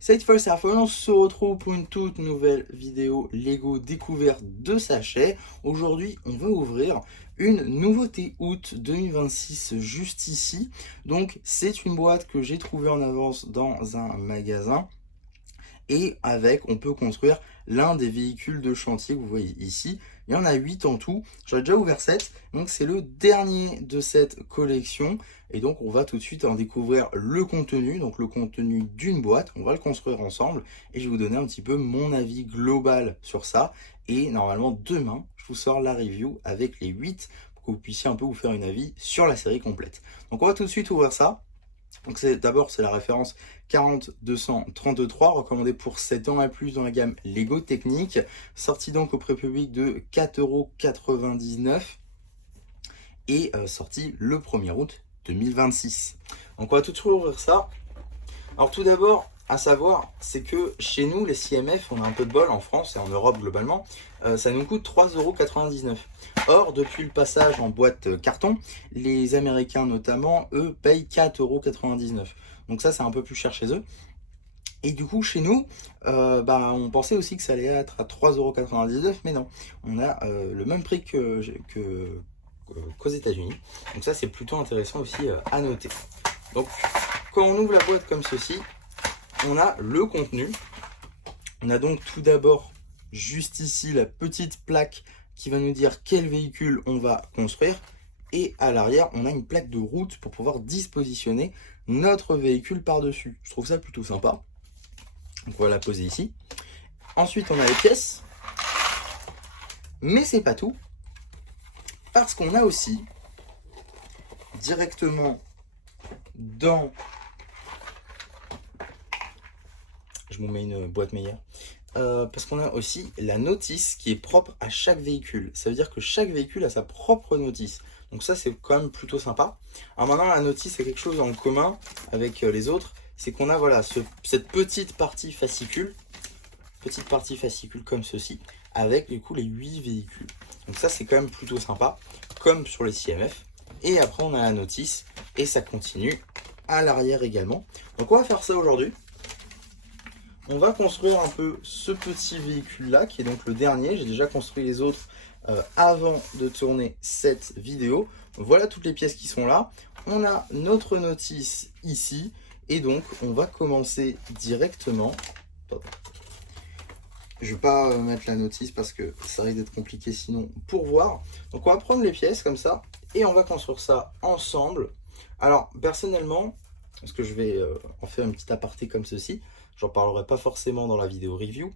Cette fois, c'est on se retrouve pour une toute nouvelle vidéo Lego découverte de sachets. Aujourd'hui, on va ouvrir une nouveauté août 2026 juste ici. Donc, c'est une boîte que j'ai trouvée en avance dans un magasin. Et avec, on peut construire l'un des véhicules de chantier que vous voyez ici. Il y en a 8 en tout. J'en ai déjà ouvert 7. Donc c'est le dernier de cette collection. Et donc on va tout de suite en découvrir le contenu. Donc le contenu d'une boîte. On va le construire ensemble. Et je vais vous donner un petit peu mon avis global sur ça. Et normalement demain, je vous sors la review avec les 8 pour que vous puissiez un peu vous faire une avis sur la série complète. Donc on va tout de suite ouvrir ça. Donc d'abord c'est la référence 40233, recommandée pour 7 ans et plus dans la gamme Lego Technique, sortie donc au prix public de 4,99 € et sortie le 1er août 2026. Donc on va tout de suite ouvrir ça. Alors tout d'abord, à savoir, c'est que chez nous, les CMF, on a un peu de bol en France et en Europe globalement, ça nous coûte 3,99 €. Or, depuis le passage en boîte carton, les Américains notamment, eux, payent 4,99 €. Donc ça, c'est un peu plus cher chez eux. Et du coup, chez nous, on pensait aussi que ça allait être à 3,99 €, mais non, on a le même prix qu'aux États-Unis. Donc ça, c'est plutôt intéressant aussi à noter. Donc, quand on ouvre la boîte comme ceci, on a le contenu. On a donc tout d'abord juste ici la petite plaque qui va nous dire quel véhicule on va construire. Et à l'arrière, on a une plaque de route pour pouvoir dispositionner notre véhicule par-dessus. Je trouve ça plutôt sympa. Donc on va la poser ici. Ensuite, on a les pièces. Mais c'est pas tout. Parce qu'on a aussi directement dans... Je vous mets une boîte meilleure. Parce qu'on a aussi la notice qui est propre à chaque véhicule. Ça veut dire que chaque véhicule a sa propre notice. Donc ça, c'est quand même plutôt sympa. Alors maintenant, la notice, c'est quelque chose en commun avec les autres. C'est qu'on a voilà, cette petite partie fascicule comme ceci, avec du coup les 8 véhicules. Donc ça, c'est quand même plutôt sympa, comme sur les CMF. Et après, on a la notice, et ça continue à l'arrière également. Donc on va faire ça aujourd'hui. On va construire un peu ce petit véhicule là qui est donc le dernier. J'ai déjà construit les autres avant de tourner cette vidéo. Voilà toutes les pièces qui sont là. On a notre notice ici et donc on va commencer directement. Je vais pas mettre la notice parce que ça risque d'être compliqué sinon pour voir. Donc on va prendre les pièces comme ça et on va construire ça ensemble. Alors personnellement, parce que je vais en faire une petite aparté comme ceci, j'en parlerai pas forcément dans la vidéo review.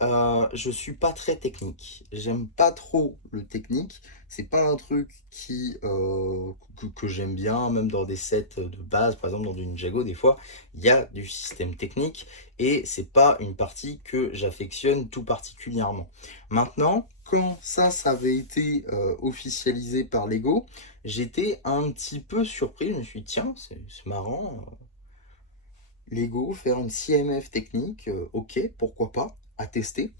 Je suis pas très technique. J'aime pas trop le technique. C'est pas un truc que j'aime bien, même dans des sets de base, par exemple dans du Ninjago, des fois, il y a du système technique et c'est pas une partie que j'affectionne tout particulièrement. Maintenant, quand ça avait été officialisé par Lego, j'étais un petit peu surpris. Je me suis dit, tiens, c'est marrant. Lego, faire une CMF technique, ok, pourquoi pas, à tester.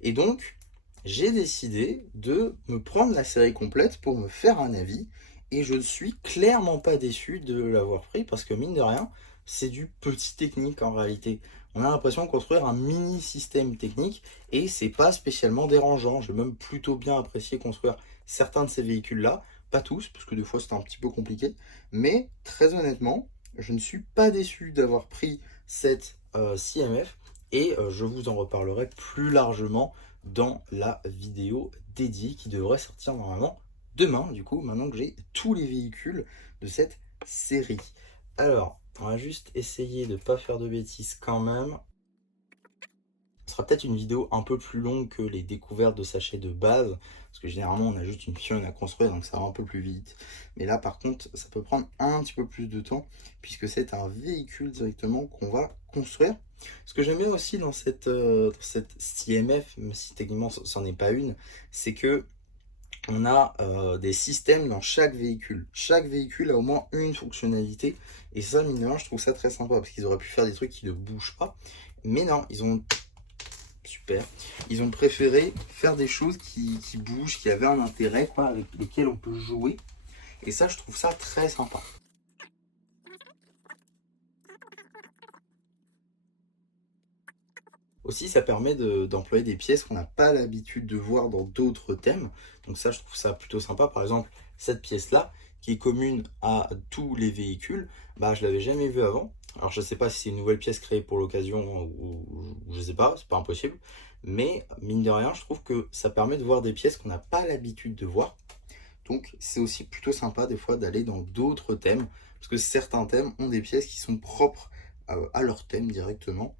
Et donc, j'ai décidé de me prendre la série complète pour me faire un avis. Et je ne suis clairement pas déçu de l'avoir pris parce que mine de rien, c'est du petit technique en réalité. On a l'impression de construire un mini système technique et c'est pas spécialement dérangeant. J'ai même plutôt bien apprécié construire certains de ces véhicules-là. Pas tous, parce que des fois c'était un petit peu compliqué. Mais très honnêtement, je ne suis pas déçu d'avoir pris cette CMF et je vous en reparlerai plus largement dans la vidéo dédiée qui devrait sortir normalement demain, du coup, maintenant que j'ai tous les véhicules de cette série. Alors, on va juste essayer de ne pas faire de bêtises quand même. Ce sera peut-être une vidéo un peu plus longue que les découvertes de sachets de base, parce que généralement on a juste une pionne à construire, donc ça va un peu plus vite. Mais là par contre, ça peut prendre un petit peu plus de temps, puisque c'est un véhicule directement qu'on va construire. Ce que j'aime bien aussi dans cette CMF, même si techniquement c'en est pas une, c'est que on a des systèmes dans chaque véhicule. Chaque véhicule a au moins une fonctionnalité, et ça, mine de rien, je trouve ça très sympa, parce qu'ils auraient pu faire des trucs qui ne bougent pas, mais non, ils ont... Super. Ils ont préféré faire des choses qui bougent, qui avaient un intérêt, quoi, avec lesquelles on peut jouer. Et ça, je trouve ça très sympa. Aussi, ça permet d'employer des pièces qu'on n'a pas l'habitude de voir dans d'autres thèmes. Donc ça, je trouve ça plutôt sympa. Par exemple, cette pièce-là, qui est commune à tous les véhicules, bah, je l'avais jamais vue avant. Alors, je ne sais pas si c'est une nouvelle pièce créée pour l'occasion ou je ne sais pas, c'est pas impossible. Mais mine de rien, je trouve que ça permet de voir des pièces qu'on n'a pas l'habitude de voir. Donc, c'est aussi plutôt sympa des fois d'aller dans d'autres thèmes. Parce que certains thèmes ont des pièces qui sont propres à leur thème directement.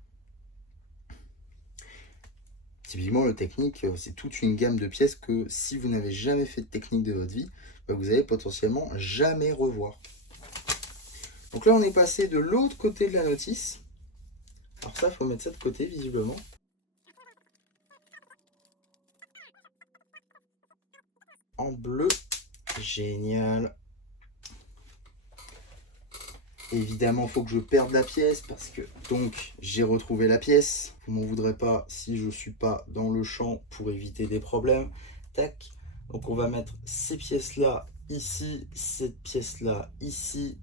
Typiquement, le technique, c'est toute une gamme de pièces que si vous n'avez jamais fait de technique de votre vie, bah, vous allez potentiellement jamais revoir. Donc là, on est passé de l'autre côté de la notice. Alors ça, il faut mettre ça de côté, visiblement. En bleu. Génial. Évidemment, il faut que je perde la pièce parce que donc j'ai retrouvé la pièce. Vous m'en voudrez pas si je suis pas dans le champ pour éviter des problèmes. Tac. Donc on va mettre ces pièces là ici, cette pièce là ici,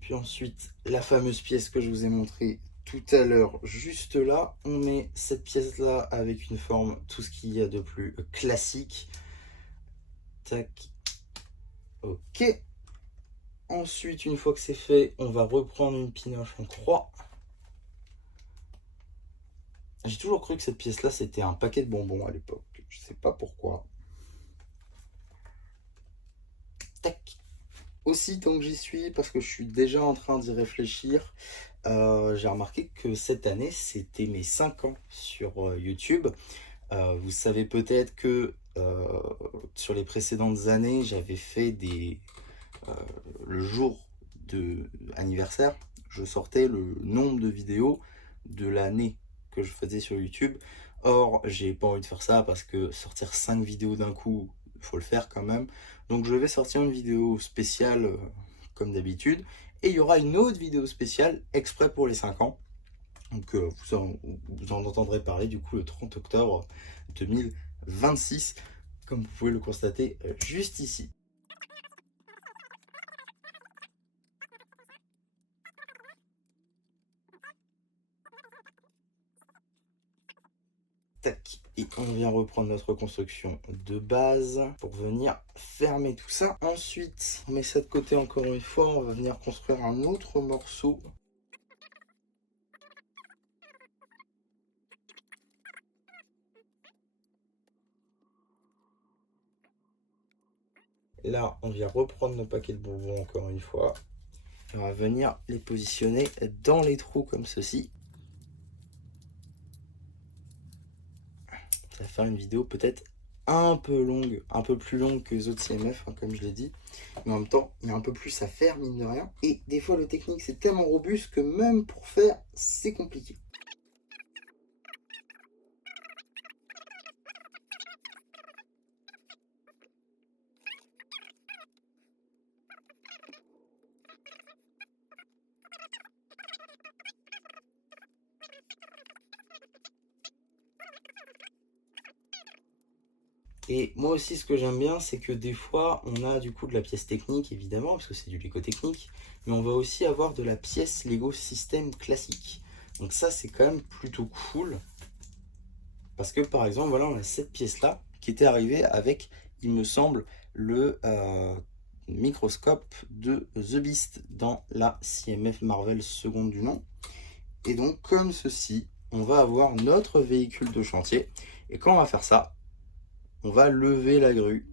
puis ensuite la fameuse pièce que je vous ai montrée tout à l'heure juste là. On met cette pièce là avec une forme, tout ce qu'il y a de plus classique. Tac. Ok. Ensuite, une fois que c'est fait, on va reprendre une pinoche en croix. J'ai toujours cru que cette pièce-là, c'était un paquet de bonbons à l'époque. Je sais pas pourquoi. Tac. Aussi, tant que j'y suis, parce que je suis déjà en train d'y réfléchir, j'ai remarqué que cette année, c'était mes 5 ans sur YouTube. Vous savez peut-être que sur les précédentes années, j'avais fait le jour de anniversaire, je sortais le nombre de vidéos de l'année que je faisais sur YouTube. Or, j'ai pas envie de faire ça parce que sortir 5 vidéos d'un coup, il faut le faire quand même. Donc je vais sortir une vidéo spéciale comme d'habitude. Et il y aura une autre vidéo spéciale exprès pour les 5 ans. Donc vous en entendrez parler du coup le 30 octobre 2026, comme vous pouvez le constater juste ici. Tac. Et on vient reprendre notre construction de base pour venir fermer tout ça. Ensuite, on met ça de côté encore une fois. On va venir construire un autre morceau. Là, on vient reprendre nos paquets de bonbons encore une fois. On va venir les positionner dans les trous comme ceci. Ça va faire une vidéo peut-être un peu longue, un peu plus longue que les autres CMF, hein, comme je l'ai dit. Mais en même temps, il y a un peu plus à faire, mine de rien. Et des fois, le technique, c'est tellement robuste que même pour faire, c'est compliqué. Et moi aussi, ce que j'aime bien, c'est que des fois, on a du coup de la pièce technique, évidemment, parce que c'est du Lego technique, mais on va aussi avoir de la pièce Lego système classique. Donc ça, c'est quand même plutôt cool, parce que par exemple, voilà, on a cette pièce-là, qui était arrivée avec, il me semble, le microscope de The Beast dans la CMF Marvel seconde du nom. Et donc, comme ceci, on va avoir notre véhicule de chantier. Et quand on va faire ça, on va lever la grue.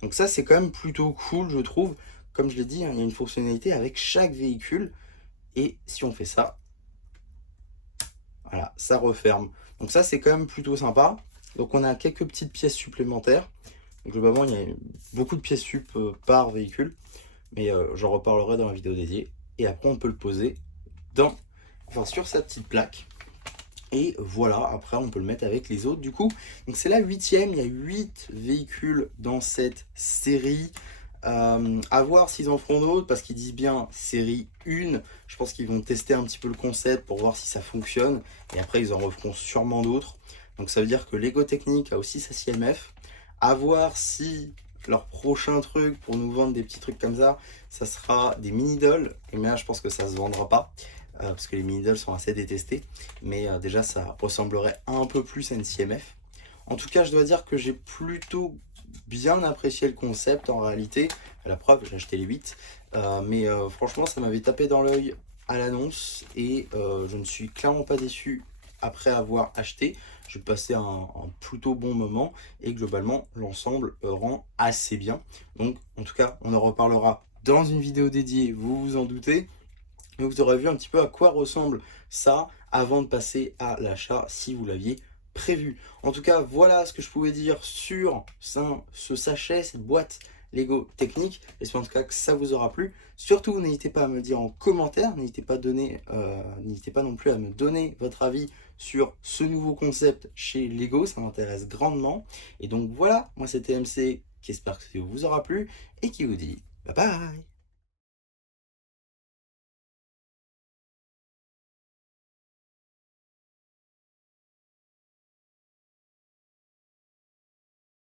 Donc ça, c'est quand même plutôt cool, je trouve. Comme je l'ai dit, hein, il y a une fonctionnalité avec chaque véhicule. Et si on fait ça, voilà, ça referme. Donc ça, c'est quand même plutôt sympa. Donc on a quelques petites pièces supplémentaires. Donc globalement, il y a beaucoup de pièces sup par véhicule. Mais j'en reparlerai dans la vidéo dédiée. Et après, on peut le poser sur sa petite plaque. Et voilà, après on peut le mettre avec les autres du coup. Donc c'est la 8e, il y a 8 véhicules dans cette série. À voir s'ils en feront d'autres, parce qu'ils disent bien série 1. Je pense qu'ils vont tester un petit peu le concept pour voir si ça fonctionne. Et après ils en referont sûrement d'autres. Donc ça veut dire que Lego Technique a aussi sa CMF. À voir si leur prochain truc pour nous vendre des petits trucs comme ça, ça sera des mini dolls. Et mais là je pense que ça se vendra pas. parce que les mini dolls sont assez détestés, mais déjà ça ressemblerait un peu plus à une CMF. En tout cas, je dois dire que j'ai plutôt bien apprécié le concept en réalité. À la preuve, j'ai acheté les 8, mais franchement ça m'avait tapé dans l'œil à l'annonce et je ne suis clairement pas déçu après avoir acheté. Je passais un plutôt bon moment et globalement l'ensemble rend assez bien. Donc en tout cas on en reparlera dans une vidéo dédiée, vous vous en doutez. Mais vous aurez vu un petit peu à quoi ressemble ça avant de passer à l'achat si vous l'aviez prévu. En tout cas, voilà ce que je pouvais dire sur ce sachet, cette boîte Lego Technic. J'espère en tout cas que ça vous aura plu. Surtout, n'hésitez pas à me le dire en commentaire. N'hésitez pas non plus à me donner votre avis sur ce nouveau concept chez Lego. Ça m'intéresse grandement. Et donc voilà, moi c'était MC qui espère que ça vous aura plu et qui vous dit bye bye.